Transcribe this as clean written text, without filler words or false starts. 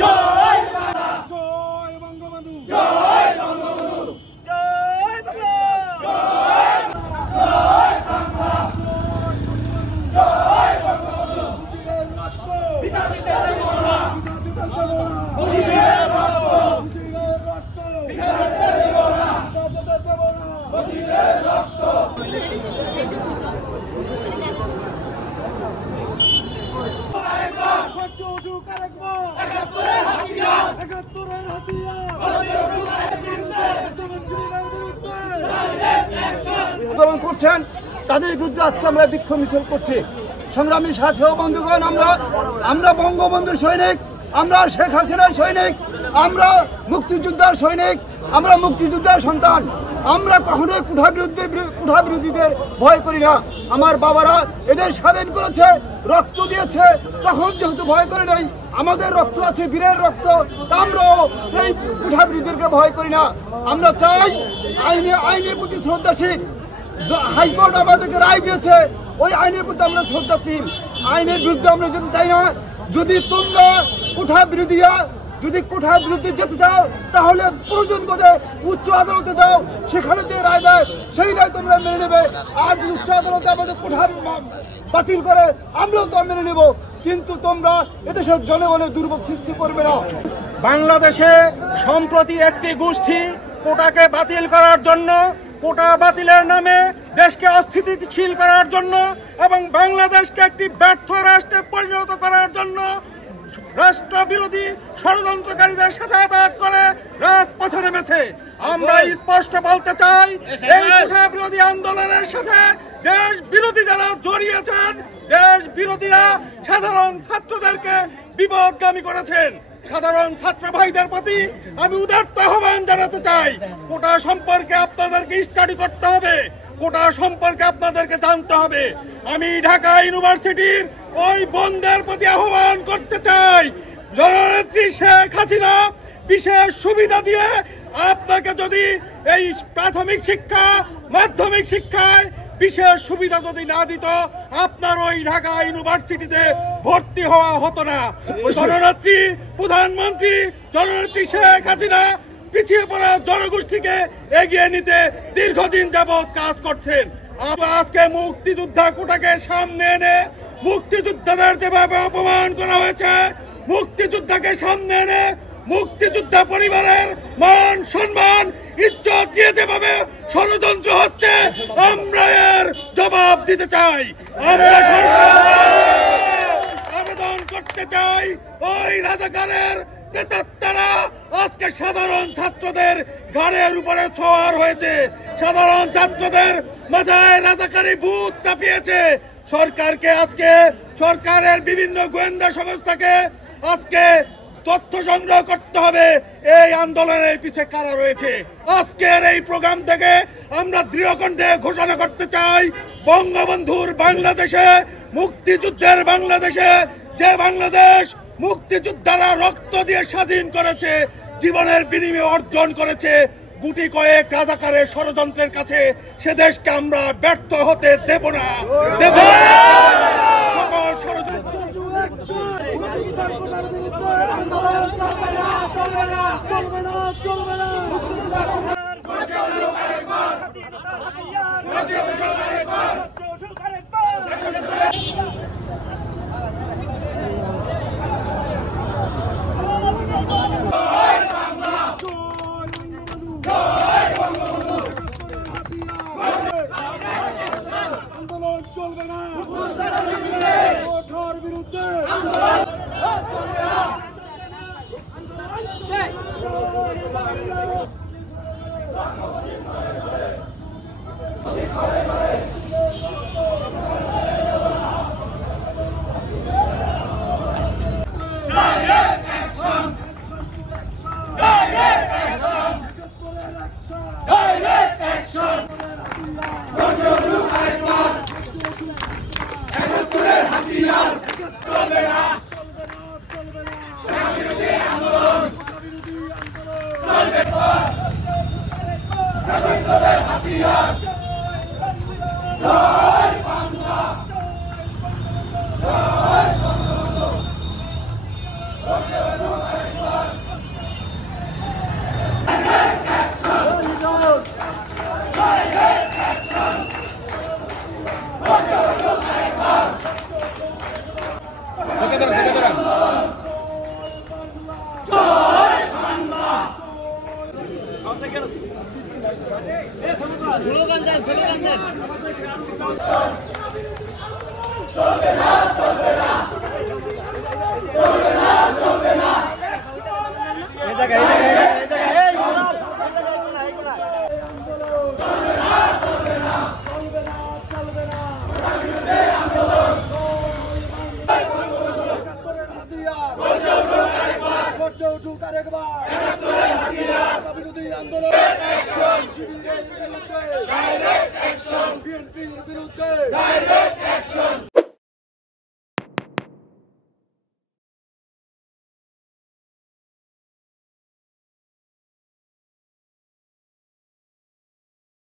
জয় বাংলা, জয় বঙ্গবন্ধু, জয় বঙ্গবন্ধু, জয় বাংলা, জয় বাংলা, জয় বঙ্গবন্ধু। পিতা পিতা দেব না, মুজিবের রক্ত, মুজিবের রক্ত, পিতা পিতা দেব না, মুজিবের রক্ত। আন্দোলন করছেন তাদের বিরুদ্ধে আজকে আমরা বিক্ষোভ মিছিল করছি। সংগ্রামী সাথী ও বন্ধুগণ, আমরা বঙ্গবন্ধুর সৈনিক, আমরা শেখ হাসিনার সৈনিক, আমরা মুক্তিযোদ্ধার সৈনিক, আমরা মুক্তিযোদ্ধার সন্তান। আমরা কখনোই কুঠা বিরোধীদের ভয় করি না। আমার বাবারা এদের স্বাধীন করেছে, রক্ত দিয়েছে, তখন যেহেতু ভয় করে নাই। আমাদের রক্ত আছে, বীরের রক্ত, আমরাও এই কুঠা বিরোধীদেরকে ভয় করি না। আমরা চাই আইনের প্রতি শ্রদ্ধাশীল। হাইকোর্ট আমাদেরকে রায় দিয়েছে, ওই আইনের প্রতি আমরা শ্রদ্ধাশীল। আইনের বিরুদ্ধে আমরা যেতে চাই না। যদি তোমরা কুঠা বিরুদ্ধে যেতে চাও, তাহলে প্রয়োজন বোধে উচ্চ আদালতে যাও, সেখানে যে রায় দেয় সেই রায় তোমরা মেনে নেবে। আর যদি উচ্চ আদালতে আমাদের কুঠা বাতিল করে, আমরাও তো মেনে নেব। কিন্তু তোমরা এদেশের জনগণের দুর্ভোগ সৃষ্টি করবে না। বাংলাদেশে সম্প্রতি একটি গোষ্ঠী কোটাকে বাতিল করার জন্য, কোটা বাতিলের নামে দেশকে অস্থিতিশীল করার জন্য এবং বাংলাদেশকে একটি ব্যর্থ রাষ্ট্রে পরিণত করার জন্য রাষ্ট্রবিরোধী ষড়যন্ত্রকারীদের সাথে আঘাত করে রাজপথে নেমেছে। আমরা স্পষ্ট বলতে চাই, এই কোটা বিরোধী আন্দোলনের সাথে দেশ বিরোধী যারা জড়িয়েছেন, দেশ বিরোধীরা সাধারণ ছাত্রদেরকে বিপদগামী করেছেন। সাধারণ ছাত্র ভাইদের প্রতি আমি উদাত্ত আহ্বান জানাতে চাই, কোটা সম্পর্কে আপনাদেরকে স্টাডি করতে হবে, কোটা সম্পর্কে আপনাদেরকে জানতে হবে। আমি ঢাকা ইউনিভার্সিটির ওই বন্ধের প্রতি আহ্বান করতে চাই, জননেত্রী শেখ হাসিনা বিশেষ সুবিধা দিয়ে আপনাকে যদি এই প্রাথমিক শিক্ষা, মাধ্যমিক শিক্ষায় বিশেষ সুবিধা যদি না দিত, আপনার ওই ঢাকা ইউনিভার্সিটিতে ভর্তি হওয়া হতো না। জননেত্রী, প্রধানমন্ত্রী জননেত্রী শেখ হাসিনা পিছিয়ে পড়া জনগোষ্ঠীকে এগিয়ে নিতে দীর্ঘদিন যাবৎ কাজ করছেন। আজকে মুক্তিযোদ্ধা কোটাকে সামনে এনে মুক্তিযোদ্ধাদের যেভাবে অপমান করা হয়েছে, মুক্তিযোদ্ধাকে সামনে এনে মুক্তিযোদ্ধা পরিবারের মান সম্মান ইজ্জত দিয়ে যেভাবে ষড়যন্ত্র হচ্ছে, আমরা এর জবাব দিতে চাই। আমরা আবেদন করতে চাই, ওই রাজাকারের প্রেতাত্মারা আজকে সাধারণ ছাত্রদের ঘাড়ের উপরে ছোঁয়ার হয়েছে, সাধারণ ছাত্রদের মাথায় রাজাকারী ভূত চাপিয়েছে। সরকারকে আজকে, সরকারের বিভিন্ন গোয়েন্দা সংস্থাকে আজকে তথ্য সংগ্রহ করতে হবে এই আন্দোলনের পিছে কারা রয়েছে। আজকের এই প্রোগ্রাম থেকে আমরা দৃঢ়কণ্ঠে ঘোষণা করতে চাই, বঙ্গবন্ধুর বাংলাদেশে, মুক্তিযুদ্ধের বাংলাদেশে, যে বাংলাদেশ মুক্তিযোদ্ধারা রক্ত দিয়ে স্বাধীন করেছে, জীবনের বিনিময়ে অর্জন করেছে, গুটি কয়েক রাজাকারের ষড়যন্ত্রের কাছে সে দেশকে আমরা ব্যর্থ হতে দেব না, দেব না। সকল ষড়যন্ত্র আন্দোলন চলবে না, ওঠার বিরুদ্ধে জয় বাংলা, জয় বঙ্গবন্ধু। উঠুক আরেকবার কোটা বিরোধী আন্দোলন শিবিরের বিরুদ্ধে বিএনপির বিরুদ্ধে